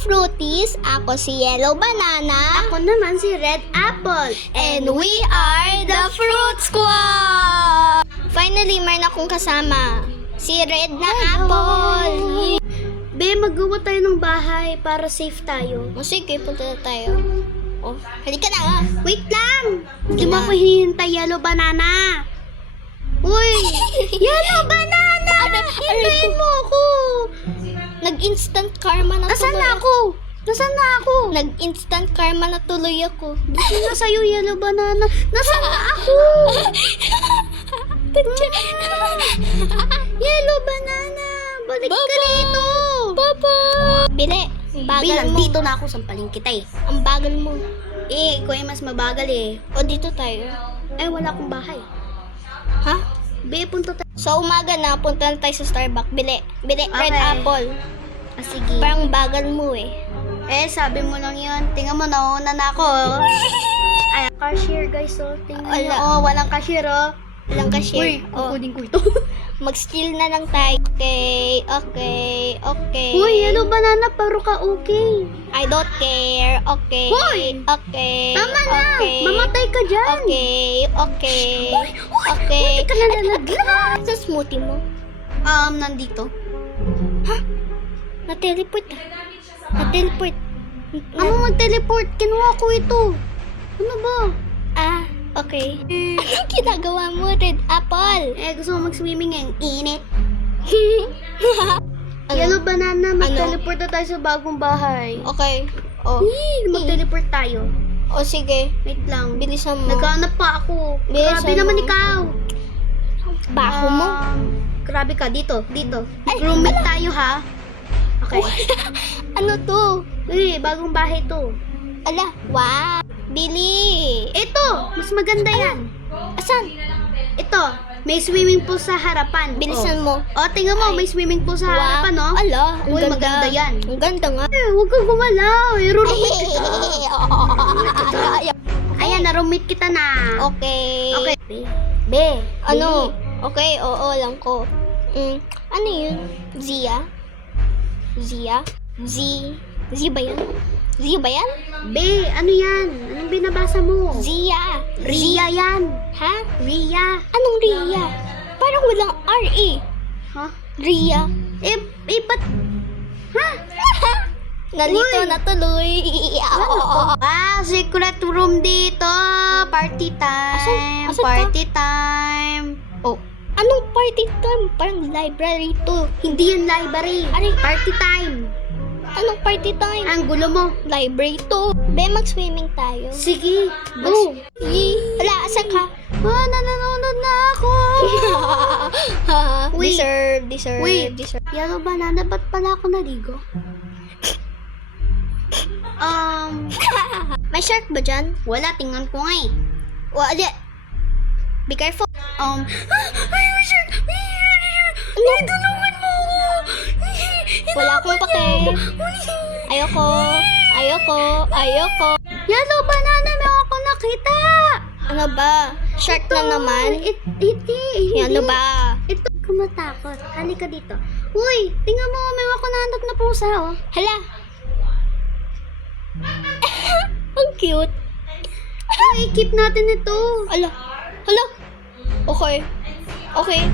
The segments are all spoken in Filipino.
fruities, ako si Yellow Banana. Ako naman si Red Apple. And we are the Fruit Squad! Finally, mayroon akong kasama. Si Red na Apple. Be, magawa tayo ng bahay para safe tayo. O sige, punta na tayo. Oh, halika na nga. Wait lang! Hindi mo ako hinihintay, Yellow Banana. Uy! Yellow Banana! Hintayin mo ako! Nag-instant karma na Nasaan tuloy na ako? Nasaan na ako? Nag-instant karma na tuloy ako. Gusto na sa'yo, Yellow Banana. Nasaan na ako? Yellow Banana! Balik ka dito! Papa! Bili, bagal mo. Dito na ako, sampaling kita eh. Ang bagal mo. Ikaw ay mas mabagal eh. O dito tayo. Wala akong bahay. Ha? Be, punta tayo. So umaga na, punta na tayo sa Starbucks. Bili, Red Okay. Apple. Sige. Parang bagal mo eh. Sabi mo lang yun. Tingnan mo, nauna na ako. Ay, cashier guys, oh. Tingnan Wala. nyo. Walang cashier, oh. Walang cashier. Uy, Oh, kukunin ko ito. mag-steal na lang tayo. Okay. Uy, Yellow Banana, paro ka okay. I don't care. Okay. Hoy! Okay. Tama na! Okay. Mamatay ka dyan! Okay. Buti ka nalalaglag! Sa smoothie mo? Nandito. Na-teleport ah. Na-teleport. Ano mag-teleport? Kinuha ko ito. Ano ba? Ah, okay. Anong ginagawa mo, Red Apple? Gusto mo mag-swimming eh. Init. Ano? Yellow Banana, mag-teleport na tayo sa bagong bahay. Okay. Oh. Mag-teleport tayo. O sige. Wait lang. Bilisan mo. Naghanap pa ako. Bilisan Grabe naman mo. ikaw. Baho mo. Grabe ka. Dito. Ay, Roommate tayo ha. Okay. Ano to? Bagong bahay to. Ala, wow. Bili. Ito, mas maganda yan. Asan? Ito, may swimming pool sa harapan. Bilisan mo. Tingnan mo, may swimming pool sa harapan, no? Ala, ang Uy, ganda. maganda yan. Ang ganda nga. Huwag kang gumalaw. Roommate kita. Ayan, na-roommate kita na. Okay. Okay. Be. Ano? Okay, oo lang ko. Ano yun? Zia? Z ba yan? Z ba yan? Be, ano yan? Anong binabasa mo? Zia. Ria yan. Ha? Ria. Anong Ria? Parang walang R eh. Ha? Ria. Ba't? Ha? Nalito Uy. na tuloy. Secret room dito. Party time. Asan ka? Party time. Oh, Anong party time? Parang library to. hindi yan library. Aray. Party time. Anong party time? Ang gulo mo. Library to. Be, mag-swimming tayo. Sige, go. Ala, asan ka? Nanonood na ako. Uy. Deserve. Uy. Yellow Banana, ba't pala ako naligo? May shark ba dyan? Wala, tingnan ko nga eh. Wala. Be careful. Ay, sir! Ano? Tulungan mo ako! Wala akong pake. Ayoko. Yellow Banana, may ako nakita! Ano ba? Shark na naman? Hindi. Ano ba? Ito, kumatakot. Halika dito. Uy, tingnan mo, may ako nahanap na pusa, oh. Hala. Ang cute. Ay, keep natin ito. Hala. Okay.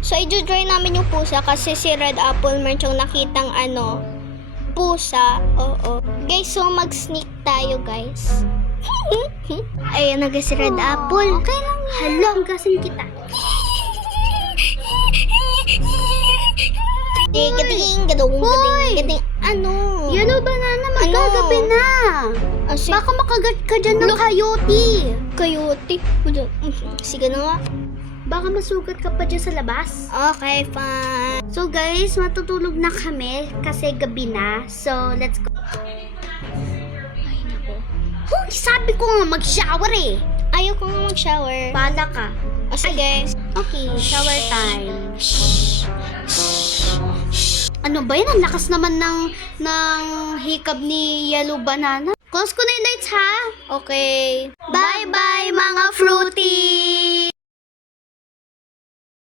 So, i-dry namin yung pusa kasi si Red Apple meron siyang nakitang pusa. Oo. Guys, so mag-sneak tayo, guys. Ayan na guys, si Red Apple. Okay lang yan. Hala, gasin kita. Gading. Ano? Yellow Banana, magagabi na. Baka makagat ka dyan ng coyote. Coyote. Sige na nga. Baka masugat ka pa dyan sa labas. Okay, fine. So guys, matutulog na kami kasi gabi na. So, let's go. Ay, nako. Hoy, sabi ko nga mag-shower eh. Ayoko nga mag-shower. Bala ka. O sige. Okay, shower time. Ano ba yan? Ang lakas naman ng hikab ni Yellow Banana. Close ko na yung lights ha. Okay. Bye-bye mga fruities!